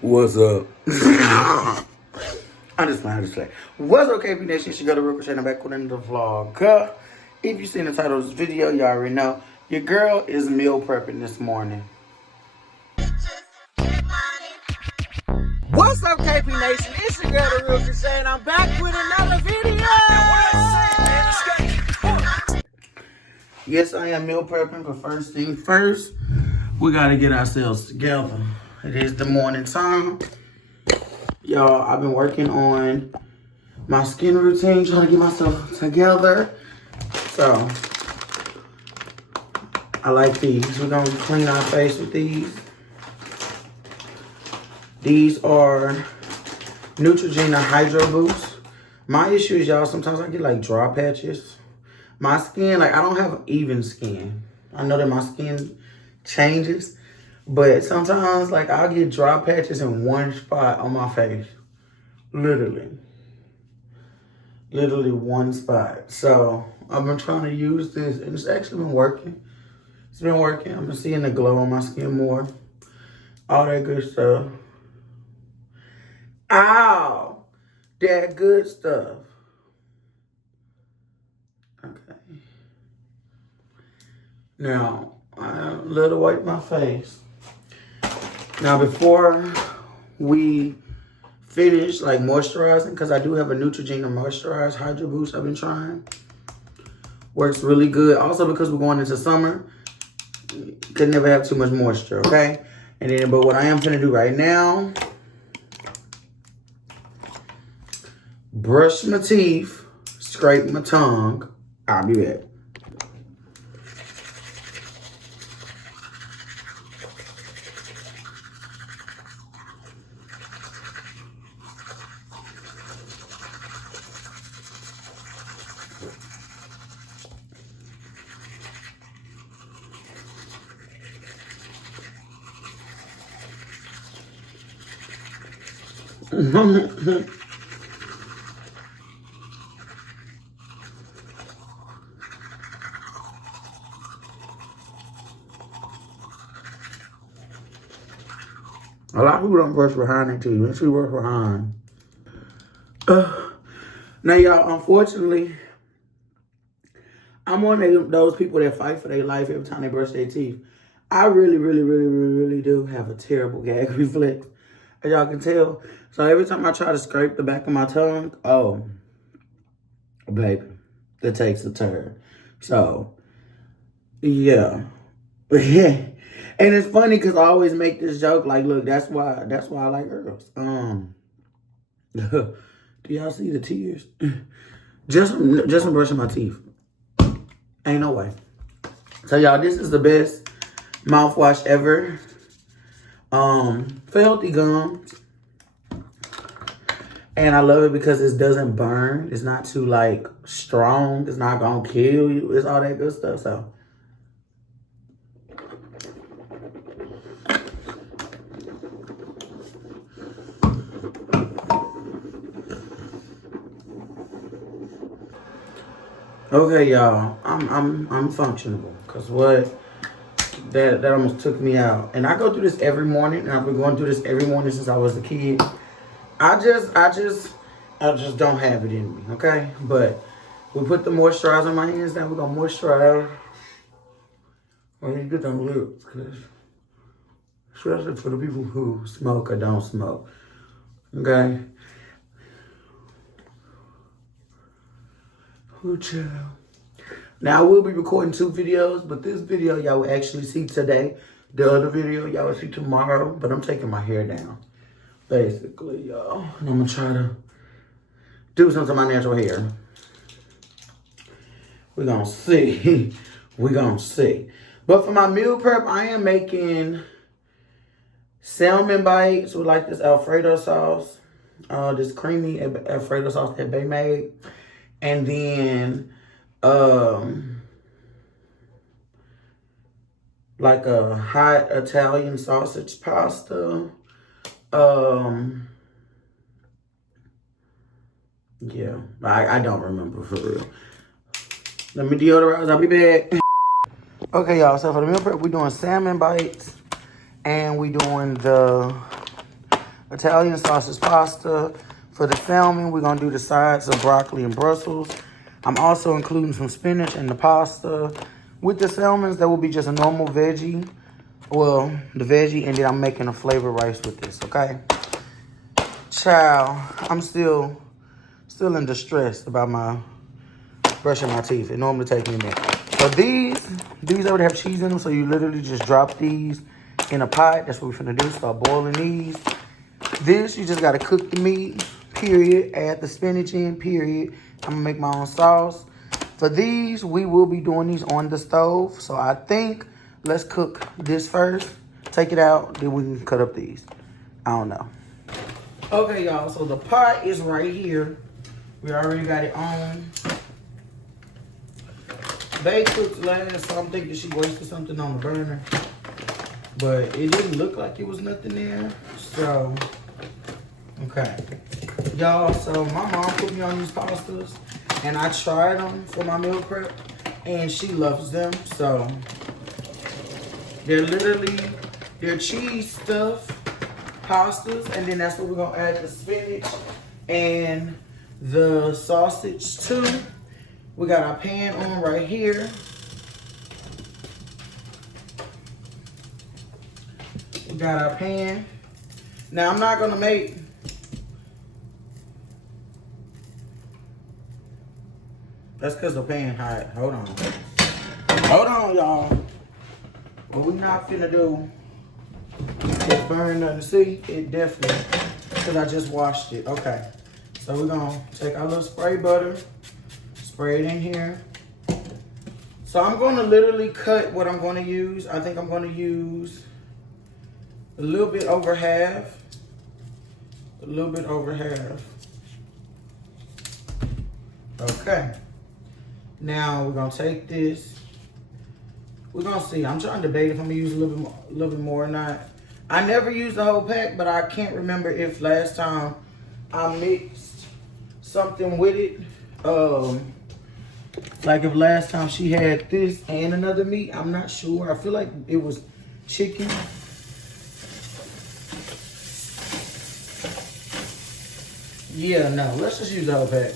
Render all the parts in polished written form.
What's up? I'm just playing. What's up, KPNation? It's your girl, TheRealKreShai. I'm back with another vlog. If you seen the title of this video, you already know. Your girl is meal prepping this morning. What's up, KPNation? It's your girl, TheRealKreShai, and I'm back with another video. Yes, I am meal prepping, but first thing first, we gotta get ourselves together. It is the morning time. Y'all, I've been working on my skin routine, trying to get myself together. So, I like these. We're gonna clean our face with these. These are Neutrogena Hydro Boost. My issue is, y'all, sometimes I get like dry patches. My skin, like, I don't have even skin. I know that my skin changes, but sometimes, like, I'll get dry patches in one spot on my face. Literally one spot. So I've been trying to use this, and it's actually been working. It's been working. I've been seeing the glow on my skin more. All that good stuff. Ow! That good stuff. Okay. Now, I let her wipe my face. Now, before we finish, like, moisturizing, because I do have a Neutrogena Moisturized Hydro Boost I've been trying. Works really good. Also, because we're going into summer, can never have too much moisture, okay? And then, but what I am gonna do right now, brush my teeth, scrape my tongue. I'll be back. A lot of people don't brush behind their teeth. Make sure you brush behind. Now, y'all, unfortunately, I'm one of those people that fight for their life every time they brush their teeth. I really do have a terrible gag reflex, as y'all can tell. So every time I try to scrape the back of my tongue, oh, baby, it takes a turn. So, yeah. And it's funny because I always make this joke, like, look, that's why I like girls. Do y'all see the tears? just from brushing my teeth. Ain't no way. So, y'all, this is the best mouthwash ever. For healthy gums. And I love it because it doesn't burn. It's not too, like, strong. It's not gonna kill you. It's all that good stuff. So, okay, y'all, I'm functional, cause what that almost took me out. And I go through this every morning, and I've been going through this every morning since I was a kid. I just don't have it in me, okay? But we put the moisturizer on my hands. Now we're gonna moisturize. I need to get them lips, cause especially for the people who smoke or don't smoke, okay? Oh, child. Now, I will be recording 2 videos, but this video y'all will actually see today. The other video y'all will see tomorrow, but I'm taking my hair down, basically, y'all. And I'm going to try to do something to my natural hair. We're going to see. We're going to see. But for my meal prep, I am making salmon bites with, like, this Alfredo sauce. This creamy Alfredo sauce that they made. And then, like a hot Italian sausage pasta. Yeah, I don't remember for real. Let me deodorize, I'll be back. Okay, y'all, so for the meal prep, we're doing salmon bites. And we doing the Italian sausage pasta. For the salmon, we're gonna do the sides of broccoli and Brussels. I'm also including some spinach in the pasta. With the salmons, that will be just a normal veggie. Well, the veggie, and then I'm making a flavored rice with this, okay? Child, I'm still in distress about my brushing my teeth. It normally takes me a minute. So these already have cheese in them, so you literally just drop these in a pot. That's what we're finna do, start boiling these. This, you just gotta cook the meat, period. Add the spinach in, period. I'm gonna make my own sauce. For these, we will be doing these on the stove. So I think, let's cook this first, take it out, then we can cut up these. I don't know. Okay, y'all, so the pot is right here. We already got it on. Bae cooked last, so I'm thinking she wasted something on the burner. But it didn't look like it was nothing there. So, okay. Y'all, so my mom put me on these pastas. And I tried them for my meal prep. And she loves them. So, they're cheese stuffed pastas. And then that's what we're going to add the spinach and the sausage to. We got our pan on right here. We got our pan. Now, I'm not going to make... That's because the pan hot. Hold on. Hold on, y'all. What we not finna do is burn nothing. See? It definitely... Because I just washed it. Okay. So we're going to take our little spray butter. Spray it in here. So I'm going to literally cut what I'm going to use. I think I'm going to use a little bit over half. A little bit over half. Okay. Now we're going to take this. We're going to see. I'm trying to debate if I'm going to use a little bit more or not. I never used the whole pack, but I can't remember if last time I mixed something with it. Like if last time she had this and another meat, I'm not sure. I feel like it was chicken. Yeah, no, let's just use the whole pack.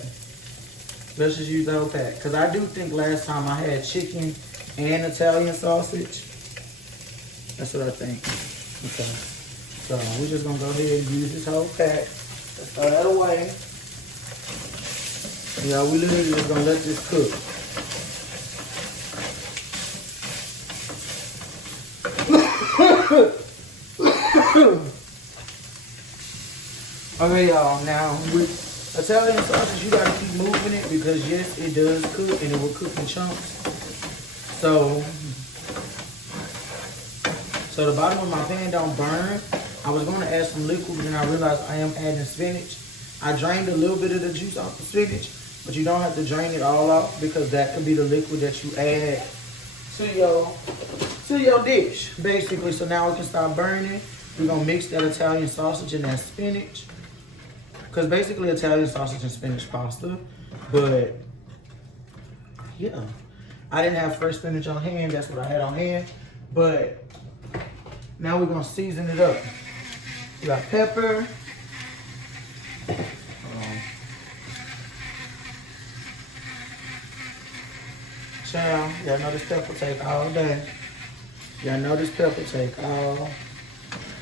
Let's just use the whole pack. Because I do think last time I had chicken and Italian sausage. That's what I think. Okay. So we're just going to go ahead and use this whole pack. Let's throw that away. Yeah, we literally just gonna let this cook. Okay, y'all. Now with Italian sausage, you gotta keep moving it because yes, it does cook and it will cook in chunks. So the bottom of my pan don't burn. I was gonna add some liquid, but then I realized I am adding spinach. I drained a little bit of the juice off the spinach. But you don't have to drain it all out because that could be the liquid that you add to your dish, basically. So now we can start burning. We're gonna mix that Italian sausage and that spinach. Because basically Italian sausage and spinach pasta. But yeah, I didn't have fresh spinach on hand. That's what I had on hand. But now we're gonna season it up. We got pepper. Child, y'all know this pepper take all day. Y'all know this pepper take all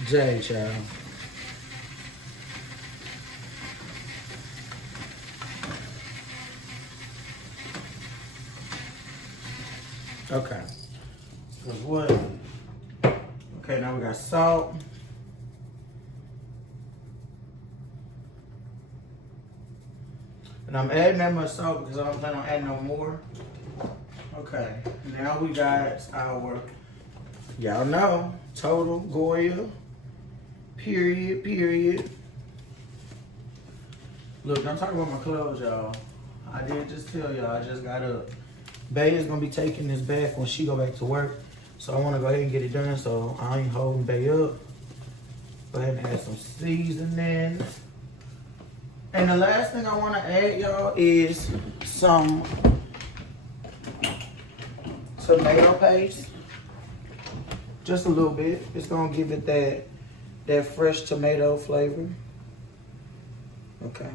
day, child. Okay. So what? Okay, now we got salt. And I'm adding that much salt because I don't plan on adding no more. Okay, now we got our, y'all know, total Goya, period. Look, I'm talking about my clothes, y'all. I did just tell y'all, I just got up. Bae is gonna be taking this bath when she go back to work. So I wanna go ahead and get it done so I ain't holding Bae up. Go ahead and add some seasoning. And the last thing I wanna add, y'all, is some tomato paste. Just a little bit. It's gonna give it that fresh tomato flavor. Okay.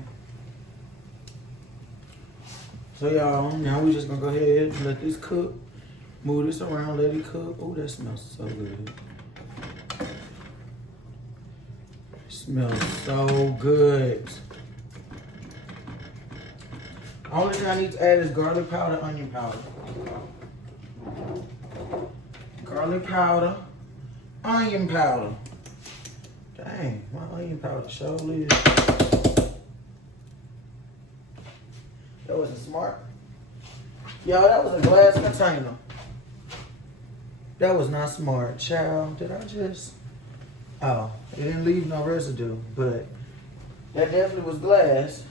So y'all, now we just gonna go ahead and let this cook. Move this around, let it cook. Oh, that smells so good. Smells so good. Only thing I need to add is garlic powder, onion powder. Garlic powder, onion powder. Dang, my onion powder surely is. That wasn't smart. Y'all, that was a glass container. That was not smart. Child, did I just... Oh, it didn't leave no residue, but that definitely was glass.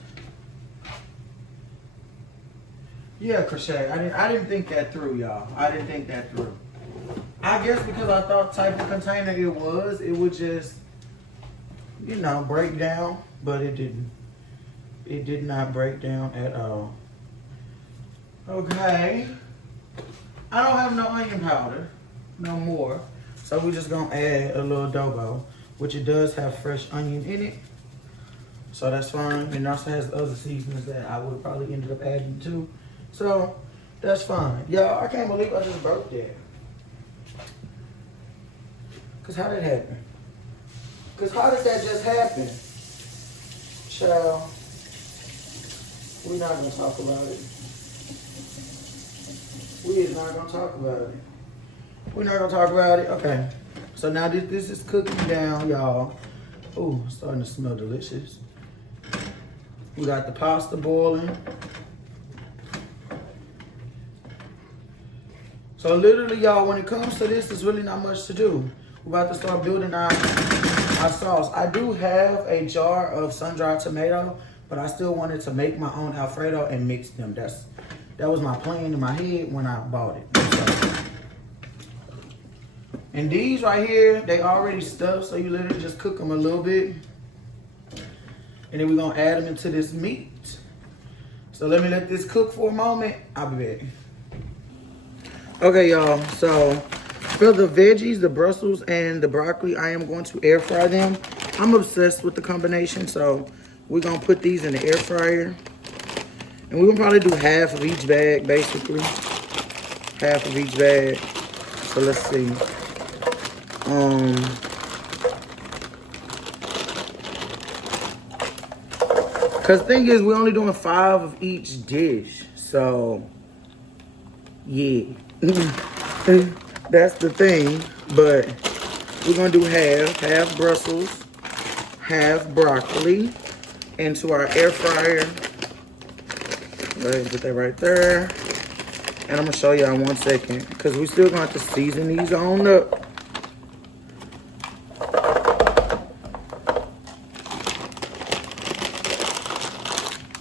Yeah, KreShaisKitchen. I didn't think that through, y'all. I didn't think that through. I guess because I thought type of container it would just, you know, break down, but it didn't. It did not break down at all. Okay. I don't have no onion powder no more. So we're just gonna add a little adobo, which it does have fresh onion in it. So that's fine. And it also has other seasonings that I would probably end up adding too. So that's fine. Y'all, I can't believe I just broke that. Cause how did that happen? Cause how did that just happen? Child, we're not gonna talk about it. We is not gonna talk about it. We're not gonna talk about it. Okay. So now this is cooking down, y'all. Ooh, starting to smell delicious. We got the pasta boiling. So literally, y'all, when it comes to this, there's really not much to do. We're about to start building our sauce. I do have a jar of sun-dried tomato, but I still wanted to make my own Alfredo and mix them. That was my plan in my head when I bought it. So, and these right here, they already stuffed, so you literally just cook them a little bit. And then we're gonna add them into this meat. So let me let this cook for a moment. I'll be back. Okay, y'all, so for the veggies, the Brussels and the broccoli, I am going to air fry them. I'm obsessed with the combination, so we're gonna put these in the air fryer. And we're gonna probably do half of each bag, basically. Half of each bag. So let's see. Cause the thing is, we're only doing 5 of each dish. So, yeah. That's the thing. But we're gonna do half Brussels, half broccoli into our air fryer. Go ahead and put that right there. And I'm gonna show y'all in 1 second, because we still gonna have to season these on up.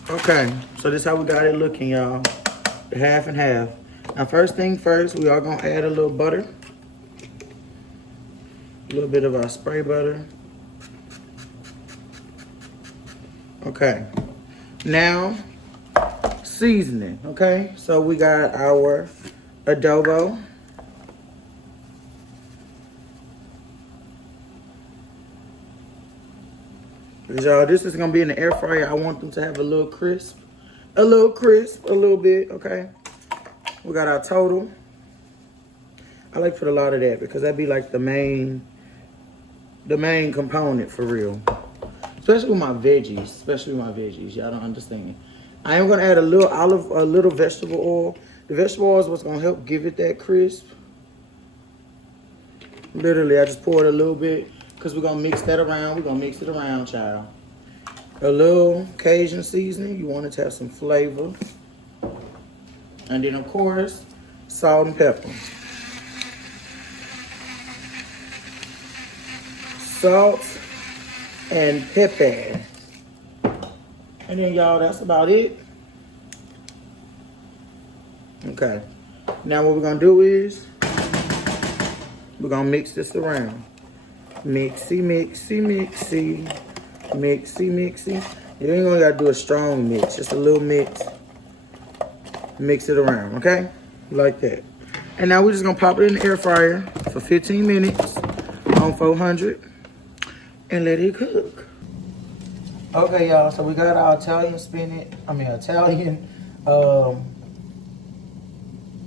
Okay, so this is how we got it looking, y'all. Half and half. Now, first thing first, we are gonna add a little butter. A little bit of our spray butter. Okay. Now, seasoning, okay? So we got our adobo. Y'all, this is gonna be in the air fryer. I want them to have a little crisp, a little bit, okay? We got our total. I like to put a lot of that because that'd be like the main component for real. Especially with my veggies, y'all don't understand. I am gonna add a little vegetable oil. The vegetable oil is what's gonna help give it that crisp. Literally, I just poured a little bit because we're gonna mix that around. We're gonna mix it around, child. A little Cajun seasoning. You want it to have some flavor. And then, of course, salt and pepper. Salt and pepper. And then, y'all, that's about it. Okay. Now what we're going to do is we're going to mix this around. Mixy, mixy, mixy. Mixy, mixy. You ain't going to got to do a strong mix. Just a little mix. Mix it around, okay? Like that. And now we're just going to pop it in the air fryer for 15 minutes on 400. and let it cook. Okay, y'all, so we got our Italian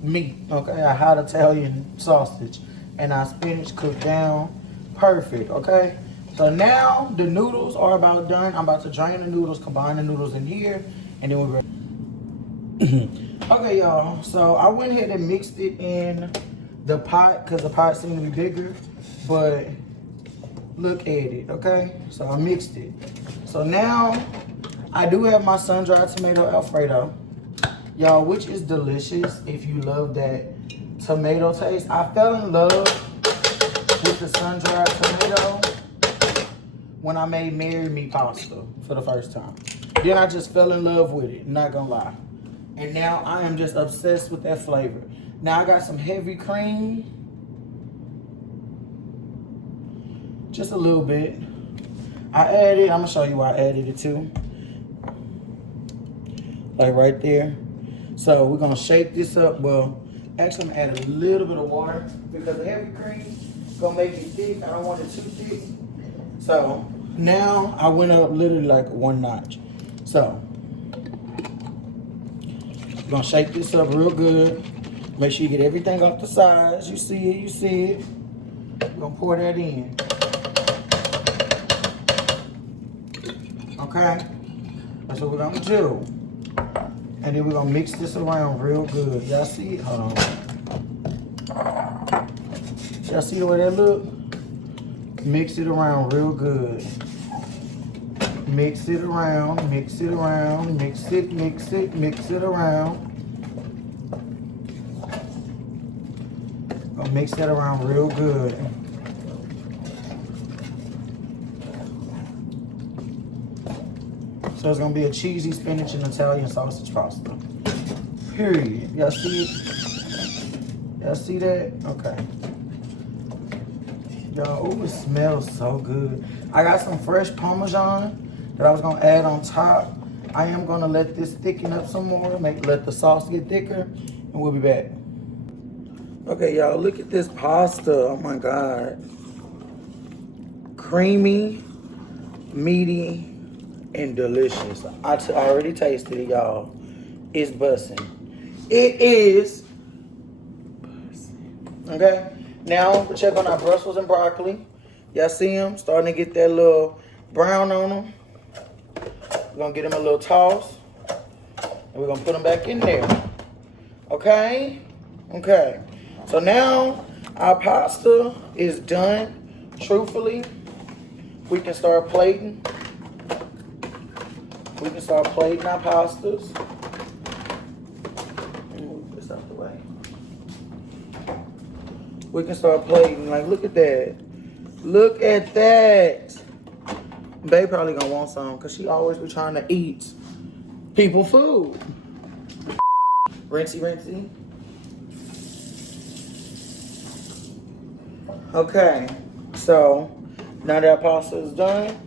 meat, okay, a hot Italian sausage, and our spinach cooked down perfect, okay? So now the noodles are about done. I'm about to drain the noodles, combine the noodles in here, and then we're ready. Okay, y'all, so I went ahead and mixed it in the pot because the pot seemed to be bigger, but look at it, okay? So I mixed it. So now I do have my sun-dried tomato Alfredo, y'all, which is delicious if you love that tomato taste. I fell in love with the sun-dried tomato when I made Marry Me pasta for the first time. Then I just fell in love with it, not gonna lie. And now I am just obsessed with that flavor. Now I got some heavy cream. Just a little bit. I'm gonna show you why I added it too. Like right there. So we're gonna shake this up. Well, actually I'm gonna add a little bit of water because the heavy cream is gonna make it thick. I don't want it too thick. So now I went up literally like one notch. So we're gonna shake this up real good. Make sure you get everything off the sides. You see it, you see it. We're gonna pour that in. Okay? That's what we're gonna do. And then we're gonna mix this around real good. Y'all see it? Hold on. Y'all see the way that look? Mix it around real good. Mix it around, mix it around, mix it around. Gonna mix that around real good. So it's gonna be a cheesy spinach and Italian sausage pasta. Period. Y'all see it? Y'all see that? Okay. Y'all, oh, it smells so good. I got some fresh Parmesan that I was gonna add on top. I am gonna let this thicken up some more, let the sauce get thicker, and we'll be back. Okay, y'all, look at this pasta. Oh my God. Creamy, meaty, and delicious. I already tasted it, y'all. It's bussin'. It is bussin'. Okay? Now, we'll check on our Brussels and broccoli. Y'all see them? Starting to get that little brown on them. We're going to get them a little toss. And we're going to put them back in there. Okay? Okay. So now, our pasta is done. Truthfully, we can start plating. We can start plating our pastas. Move this out the way. We can start plating. Like, look at that. Look at that. Babe probably gonna want some because she always be trying to eat people food. Rinsey, rinsey. Okay. So, now that our pasta is done,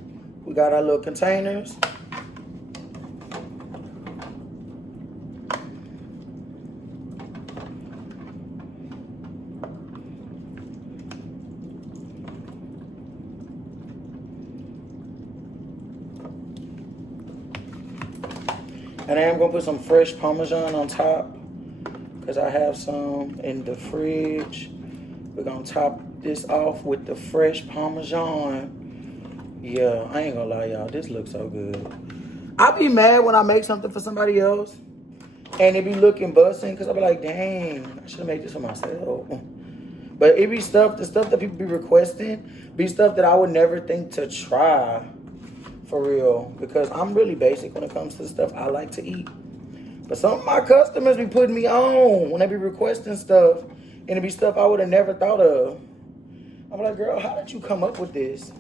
we got our little containers. And I am going to put some fresh Parmesan on top because I have some in the fridge. We're going to top this off with the fresh Parmesan. Yeah, I ain't going to lie, y'all. This looks so good. I be mad when I make something for somebody else and it be looking busting because I be like, dang, I should have made this for myself. But it be the stuff that people be requesting, be stuff that I would never think to try. For real, because I'm really basic when it comes to the stuff I like to eat. But some of my customers be putting me on when they be requesting stuff, and it be stuff I would have never thought of. I'm like, girl, how did you come up with this?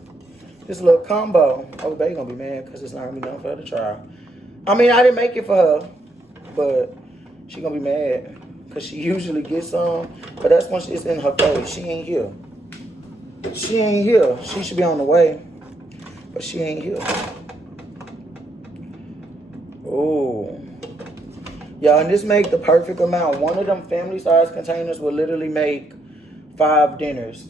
This little combo. Oh, baby gonna be mad because it's not gonna be nothing for her to try. I mean, I didn't make it for her, but she gonna be mad because she usually gets some, but that's when it's in her face. She ain't here. She ain't here. She should be on the way. But she ain't here. Oh. Y'all, and this make the perfect amount. One of them family-sized containers will literally make 5 dinners.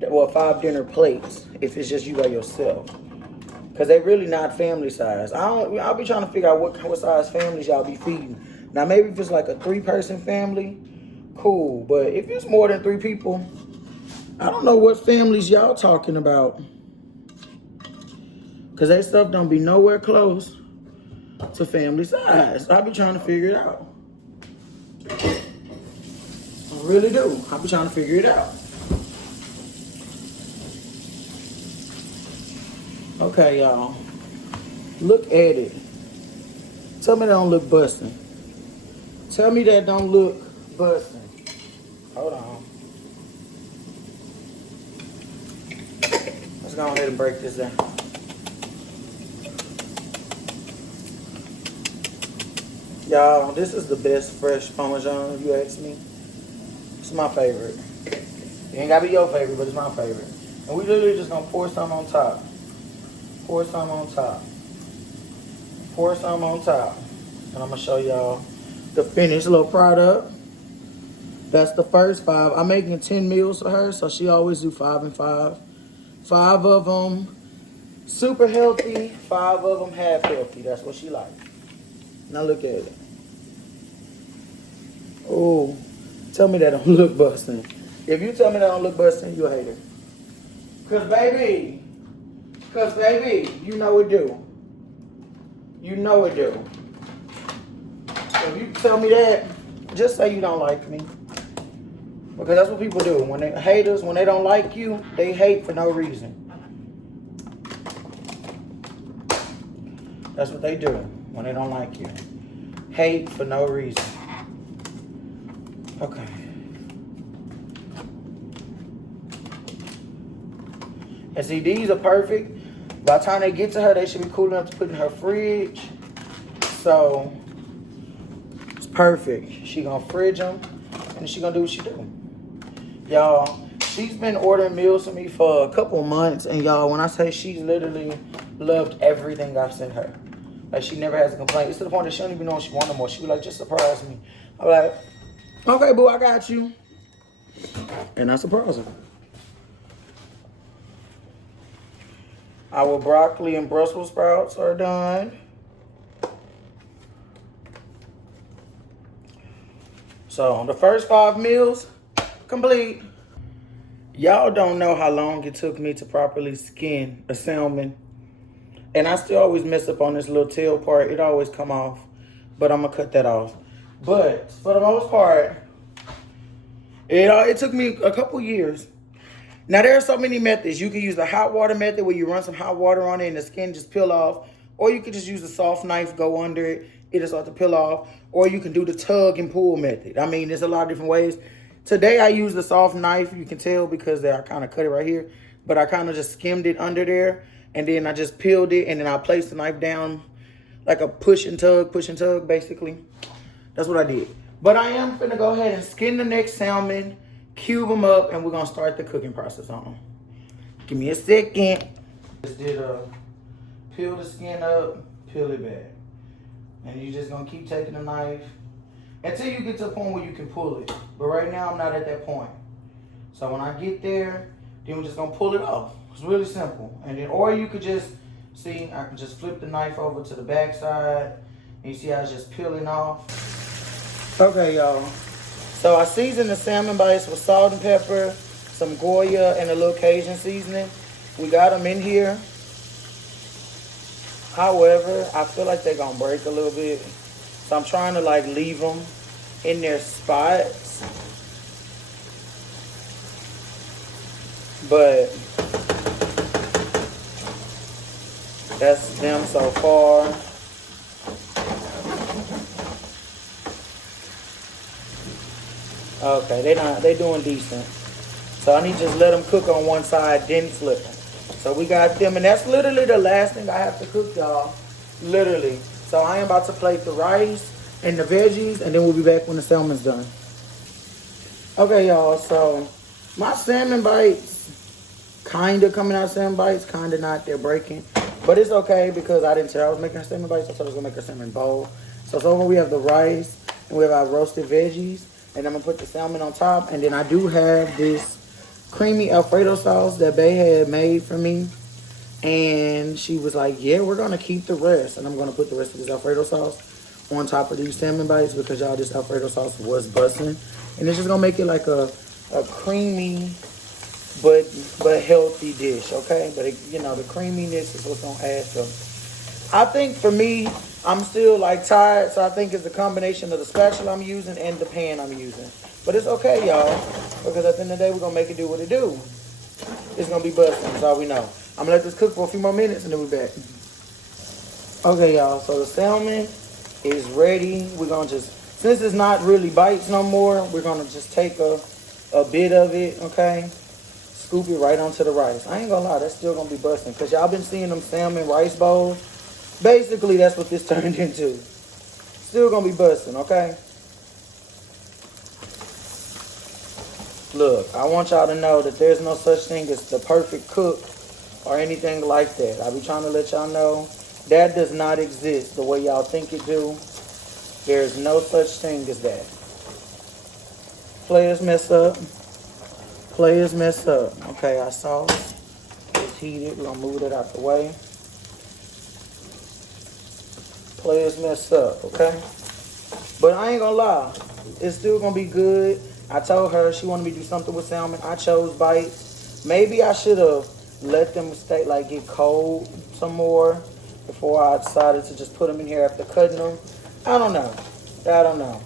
Well, 5 dinner plates. if it's just you by yourself. Because they really not family size. I'll be trying to figure out what size families y'all be feeding. Now, maybe if it's like a 3-person family, cool. But if it's more than 3 people, I don't know what families y'all talking about. Because that stuff don't be nowhere close to family size. I'll be trying to figure it out. I really do. I'll be trying to figure it out. Okay, y'all. Look at it. Tell me that don't look busting. Tell me that don't look busting. Hold on. Let's go ahead and break this down. Y'all, this is the best fresh Parmesan, if you ask me. It's my favorite. It ain't gotta be your favorite, but it's my favorite. And we literally just gonna pour some on top. Pour some on top. Pour some on top. And I'm gonna show y'all the finished little product. That's the first 5. I'm making 10 meals for her, so she always do 5 and 5. 5 of them super healthy, 5 of them half healthy. That's what she likes. Now look at it. Oh, tell me that don't look busting. If you tell me that don't look busting, you a hater. Cause baby, you know it do. You know it do. So if you tell me that, just say you don't like me. Because that's what people do. When they haters, when they don't like you, they hate for no reason. That's what they do when they don't like you. Hate for no reason. Okay. And see, these are perfect. By the time they get to her, they should be cool enough to put in her fridge. So, it's perfect. She gonna fridge them, and she gonna do what she do. Y'all, she's been ordering meals from me for a couple months, and y'all, when I say she's literally loved everything I've sent her. Like, she never has a complaint. It's to the point that she don't even know if she wants no more. She be like, just surprise me. I'm like, okay, boo, I got you. And I surprise her. Our broccoli and Brussels sprouts are done. So, the first 5 meals, complete. Y'all don't know how long it took me to properly skin a salmon. And I still always mess up on this little tail part. It always come off. But I'm going to cut that off. But for the most part, it took me a couple years. Now, there are so many methods. You can use the hot water method where you run some hot water on it and the skin just peel off. Or you can just use a soft knife, go under it. It'll start to peel off. Or you can do the tug and pull method. I mean, there's a lot of different ways. Today, I use the soft knife. You can tell because I kind of cut it right here. But I kind of just skimmed it under there. And then I just peeled it. And then I placed the knife down like a push and tug, basically. That's what I did. But I am going to go ahead and skin the next salmon, cube them up, and we're going to start the cooking process on them. Give me a second. Just did peel the skin up, peel it back. And you're just going to keep taking the knife until you get to a point where you can pull it. But right now, I'm not at that point. So when I get there, then we're just going to pull it off. It's really simple. And then, or you could just, see, I can just flip the knife over to the back side. And you see how it's just peeling off. Okay, y'all. So I seasoned the salmon bites with salt and pepper, some Goya, and a little Cajun seasoning. We got them in here. However, I feel like they're gonna break a little bit. So I'm trying to like leave them in their spots. But that's them so far. Okay, they doing decent. So I need to just let them cook on one side, then flip them. So we got them, and that's literally the last thing I have to cook, y'all. Literally. So I am about to plate the rice and the veggies, and then we'll be back when the salmon's done. Okay, y'all, so my salmon bites, kind of coming out salmon bites, kind of not, they're breaking. But it's okay because I didn't tell I was making a salmon bites, so I was going to make a salmon bowl. So over we have the rice, and we have our roasted veggies. And I'm going to put the salmon on top. And then I do have this creamy Alfredo sauce that Bay had made for me. And she was like, yeah, we're going to keep the rest. And I'm going to put the rest of this Alfredo sauce on top of these salmon bites because, y'all, this Alfredo sauce was busting. And it's just going to make it like a creamy but healthy dish, okay? But, you know, the creaminess is what's going to add to it. I think for me, I'm still like tired, so I think it's a combination of the spatula I'm using and the pan I'm using. But it's okay, y'all, because at the end of the day, we're going to make it do what it do. It's going to be busting, that's all we know. I'm going to let this cook for a few more minutes and then we're back. Okay, y'all, so the salmon is ready. We're going to just, since it's not really bites no more, we're going to just take a bit of it, okay? Scoop it right onto the rice. I ain't going to lie, that's still going to be busting because y'all been seeing them salmon rice bowls. Basically, that's what this turned into. Still gonna be busting, okay? Look, I want y'all to know that there's no such thing as the perfect cook or anything like that. I be trying to let y'all know that does not exist the way y'all think it do. There's no such thing as that. Players mess up. Players mess up. Okay, our sauce is heated. We're gonna move it out the way. Players messed up, okay? But I ain't gonna lie, it's still gonna be good. I told her she wanted me to do something with salmon. I chose bites. Maybe I should have let them stay, like, get cold some more before I decided to just put them in here after cutting them. I don't know.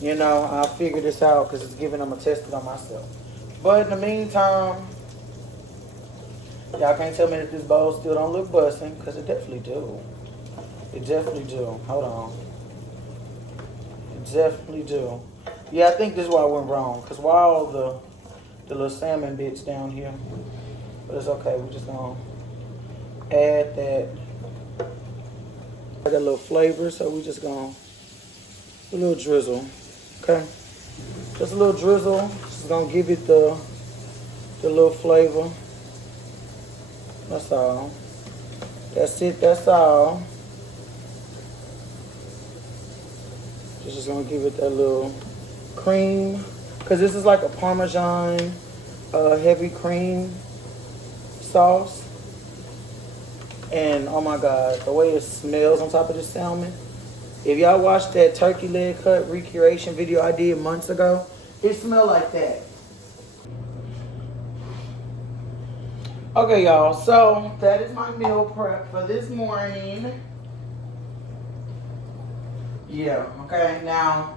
You know, I'll figure this out because it's giving them a test it on myself. But in the meantime, y'all can't tell me that this bowl still don't look busting because it definitely do. It definitely do. Hold on. It definitely do. Yeah, I think this is why I went wrong. Because why all the little salmon bits down here? But it's okay. We're just going to add that. I got a little flavor, so we're just going to a little drizzle. Okay? Just a little drizzle. Just going to give it the little flavor. That's all. That's it. That's all. Just gonna give it that little cream, cause this is like a Parmesan heavy cream sauce. And oh my God, the way it smells on top of this salmon. If y'all watched that turkey leg cut recreation video I did months ago, it smelled like that. Okay, y'all, so that is my meal prep for this morning. Yeah, okay, now,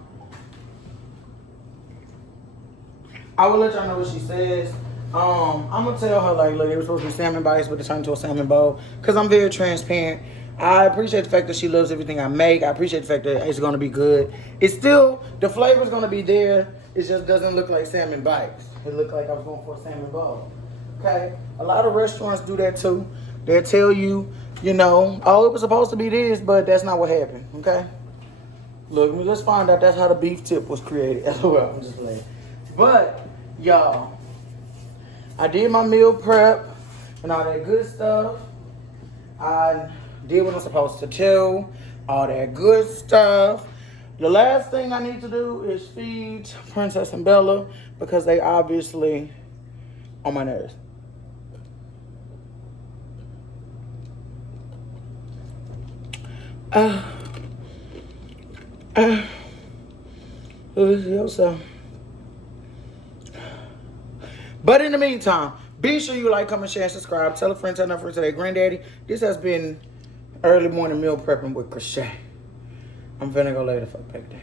I will let y'all know what she says. I'm going to tell her, like, look, it was supposed to be salmon bites, but it turned into a salmon bowl, because I'm very transparent. I appreciate the fact that she loves everything I make. I appreciate the fact that it's going to be good. It's still, the flavor's going to be there. It just doesn't look like salmon bites. It looked like I was going for a salmon bowl. Okay? A lot of restaurants do that, too. They'll tell you, you know, oh, it was supposed to be this, but that's not what happened, okay? Look, let's find out that's how the beef tip was created. Well, I'm just playing. But, y'all, I did my meal prep and all that good stuff. I did what I'm supposed to do. All that good stuff. The last thing I need to do is feed Princess and Bella because they obviously on my nerves. But in the meantime, be sure you like, comment, share, and subscribe. Tell a friend, tell a friend, tell their granddaddy. This has been early morning meal prepping with KreShaisKitchen. I'm finna go lay the fuck back down.